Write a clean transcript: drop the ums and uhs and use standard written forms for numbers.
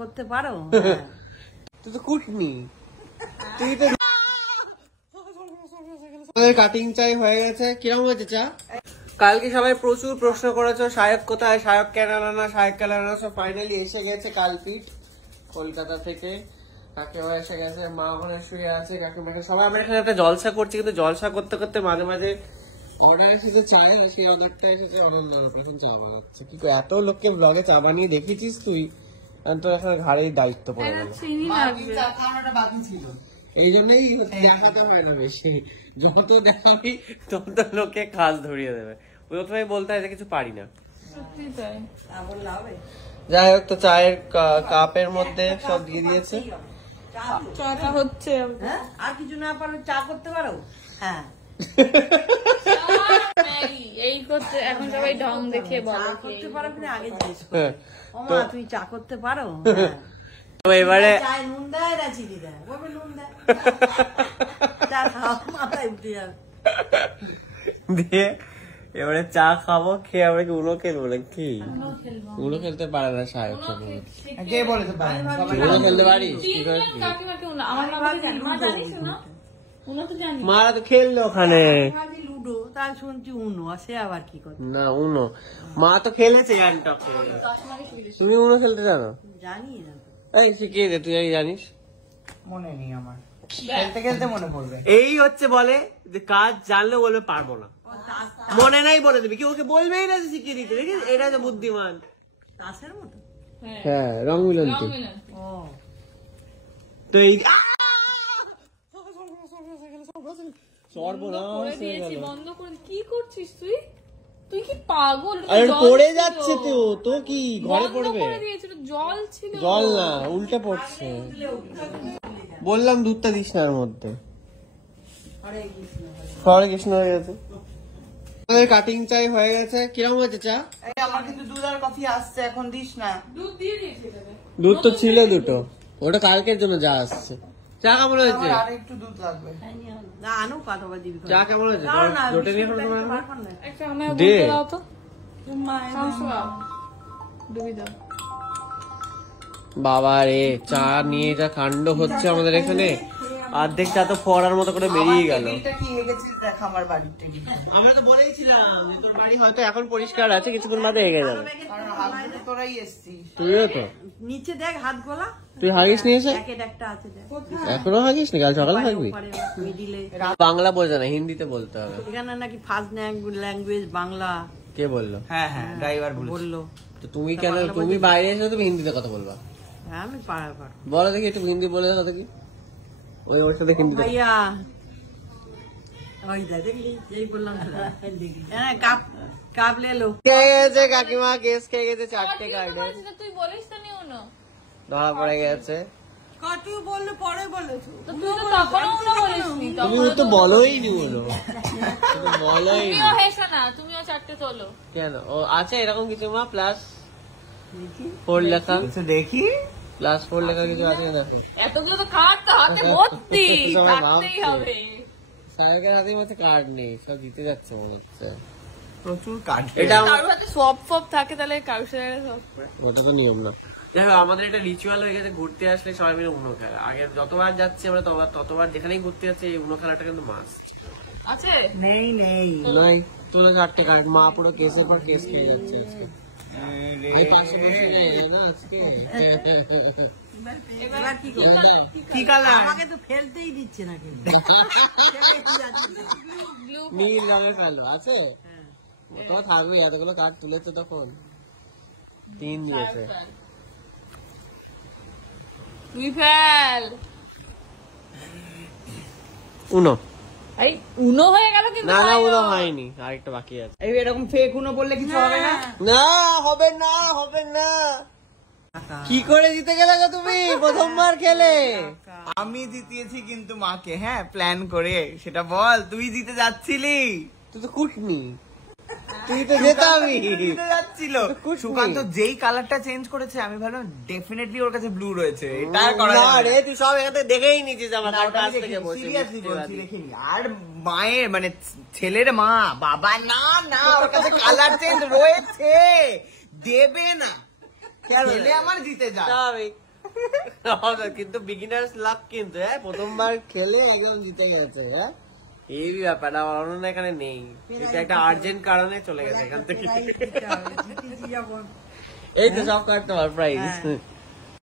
করতে পারো? তুই তো কুটনি, তুই তো কাটিং চাই হয়ে গেছে। কিরকম হয়েছে চা? কালকে সবাই প্রচুর প্রশ্ন করেছো শায়ক কোথায়, শায়ক কেন আনা না, শায়ক কেন আনা। সব ফাইনালি এসে গেছে কালপিট কলকাতা থেকে। কাকিমা এসে গেছে, মা ওখানে শুয়ে আছে, কাকিমাকে সবাই আমরা এখানে একটা জলসা করছি। কিন্তু জলসা করতে করতে মাঝে মাঝে অর্ডার এসেছে চায়, সেই অর্ডারটা এসেছে অনন্যার উপর, এখন চা বানাচ্ছে। কি এত লোককে ব্লগে চা বানিয়ে দেখেছিস তুই? তো এখন ঘাড়েই দায়িত্ব পড়ে গেল। এই জন্যই দেখাতে হয় না বেশি, যত দেখাবি তত লোকে কাজ ধরিয়ে দেবে। প্রথমে বলতে হয় যে কিছু পারি না। যাই হোক, তো চায়ের কাপের মধ্যে সব দিয়ে দিয়েছে। চাটা হচ্ছে, আর কিছু না পারো চা করতে পারো? হ্যাঁ, এই করতে এখন সবাই ঢং দেখে বলে করতে পারো কিনা আগে জিজ্ঞেস করে। ওমা তুই চা করতে পারো? তো এবারে চায় নুন দেয় না চিনি দেয়? বলবে নুন দেয়। চা খাওয়া মাথায় উঠে যাবে। দিয়ে এবারে চা খাবো, খেয়ে আমরা কি উনো খেলবো নাকি? উনো খেলতে পারে না শায়ক। কে বলেছে উনো খেলতে পারিস? মারা তো খেললো ওখানে। লুডো, তাই শুনছি উনো, সে আবার কি করে? না উনো মা তো খেলেছে। তুমি উনো খেলতে জানো? জানি না। এই শিখিয়ে দে, তুই জানিস? মনে নেই আমার, খেলতে খেলতে মনে পড়বে। এই হচ্ছে বলে যে কাজ জানলে বলবে পারবো না, মনে নাই বলে দিবি। কি ওকে বলবেই না যে শিখিয়ে দিতে। দেখিস, এটা হচ্ছে বুদ্ধিমান। তাসের মতো? হ্যাঁ, রং মিলন্তি। ও তো এই বন্ধ করে কি করছিস তুই? তুই কি পাগল? পড়ে যাচ্ছে তো, তো কি ঘরে পড়বে? জল ছিল, জল না, উল্টে পড়ছে। বললাম দুধটা দিস না এর মধ্যে। হরে কৃষ্ণ হয়ে গেছে। কাটিং চাই হয়ে গেছে। কিরকম হয়েছে চা? আমার কিন্তু দুধ আর কফি আসছে, এখন দিস না। দুধ দিয়ে দিয়েছি। দুধ তো ছিল দুটো, ওটা কালকের জন্য যা আসছে। চা কেমন হয়েছে? আর একটু দুধ লাগবে। না আনো, পাঠাবা দিবি। চা কেমন হয়েছে? জোটে নিয়ে ফেলো তোমার একটা আমায় দে। বলতে দাও তো। ডুবি দাও। বাবা রে, চা নিয়ে যা কাণ্ড হচ্ছে আমাদের এখানে। অর্ধেক চা তো ফোয়ারার মতো করে বেরিয়ে গেল। টেবিলটা কি হেগেছিস দেখ, আমার বাড়ির টেবিল। আমরা তো বলেইছিলাম যে তোর বাড়ি হয়তো এখন পরিষ্কার আছে, কিছুক্ষণ বাদে এগিয়ে যাবে। কারণ আগে তোরাই এসছিস। তুইও তো নিচে দেখ হাত গোলা, তুই হাগিস নিয়েছে প্যাকেট একটা আছে দেখ। এখনো হাগিস নি? কাল সকালে থাকবি? মিডিলে বাংলা বোঝে না, হিন্দিতে বলতে হবে। এখানে নাকি ফার্স্ট ল্যাঙ্গুয়েজ বাংলা। কে বললো? হ্যাঁ হ্যাঁ, ড্রাইভার বললো। তো তুমি কেন, তুমি বাইরে এসে তুমি হিন্দিতে কথা বলবা? হ্যাঁ আমি পাড়া পাড়া। বলো দেখি একটু হিন্দি বলে দাও দেখি। ওই ওর সাথে হিন্দি ভাইয়া ওই দেখ দেখলি, যেই বললাম হ্যাঁ কাপ কাপ লে লো। খেয়ে গেছে কাকিমা, কেস খেয়ে গেছে 4টে কার্ডে। তুই বলিস তো নিও না, ধরা পড়ে গেছে। কাটু বললে পরে বলেছো, তুই তো তখনও না বলিসনি। তুমি তো বলোই নি, বলো বলোই নি। তুমিও হেসো না, তুমিও 4টে তোলো। কেন ও আছে এরকম কিছু মা? প্লাস 4 লেখা দেখি, প্লাস 4 লেখা কিছু আছে না? এতগুলো তো কার্ড তো হাতে ভর্তি, কাটতেই হবে। সাহেবের হাতে মধ্যে কার্ড নেই, সব জিতে যাচ্ছে মনে হচ্ছে। প্রচুর কার্ড। এটা কারোর হাতে সব ফপ থাকে, তাহলে কারোর সাথে সব করে। ওটা তো নিয়ম না। দেখো আমাদের এটা রিচুয়াল হয়ে গেছে, ঘুরতে আসলে সবাই মিলে উনো খেলা। আগে যতবার যাচ্ছি আমরা ততবার যেখানেই ঘুরতে যাচ্ছি এই উনো খেলাটা কিন্তু মাস্ট আছে। নেই নেই নাই। তুলে 4টে কার্ড, মা পুরো কেসের পর কেস খেয়ে যাচ্ছে আজকে। এই 500 না আজকে। এবার কি করবো? কি কালার? আমাকে তো ফেলতেই দিচ্ছে না কিন্তু। নীল রঙের ফেলো আছে, তো থাকবে। এতগুলো কার্ড তুলেছে তখন 3 দিয়েছে। তুই ফেল। উনো এই উনো হয়ে গেল কিন্তু। না না, উনো হয়নি, আরেকটা বাকি আছে। এই এরকম ফেক উনো বললে কিছু হবে না। না হবে না, হবে না। কি করে জিতে গেলে গো তুমি প্রথমবার খেলে? আমি জিতিয়েছি কিন্তু মাকে, হ্যাঁ প্ল্যান করে। সেটা বল, তুই জিতে যাচ্ছিলি। তুই তো কুটনি, তুই তো জেতাবি। জিতে যাচ্ছিল। সুকান্ত যেই কালারটা চেঞ্জ করেছে, আমি ভাবলাম ডেফিনেটলি ওর কাছে ব্লু রয়েছে। এটা আর করা যাবে না। রে তুই সব এখানে দেখেই নিছিস আমার কাছ থেকে বসে। সিরিয়াসলি বলছি, দেখিনি। আর মায়ের মানে ছেলের মা, বাবা না না, ওর কাছে কালার চেঞ্জ রয়েছে, দেবে না। ছেলে আমার জিতে যায়। কিন্তু বিগিনার্স লাক কিন্তু হ্যাঁ, প্রথমবার খেলে একদম জিতে গেছে। হ্যাঁ এই ব্যাপার, অনন্যা এখানে নেই, এটা একটা আর্জেন্ট কারণে চলে গেছে এখান থেকে। এই তো সব কার্ড তোমার প্রাইজ।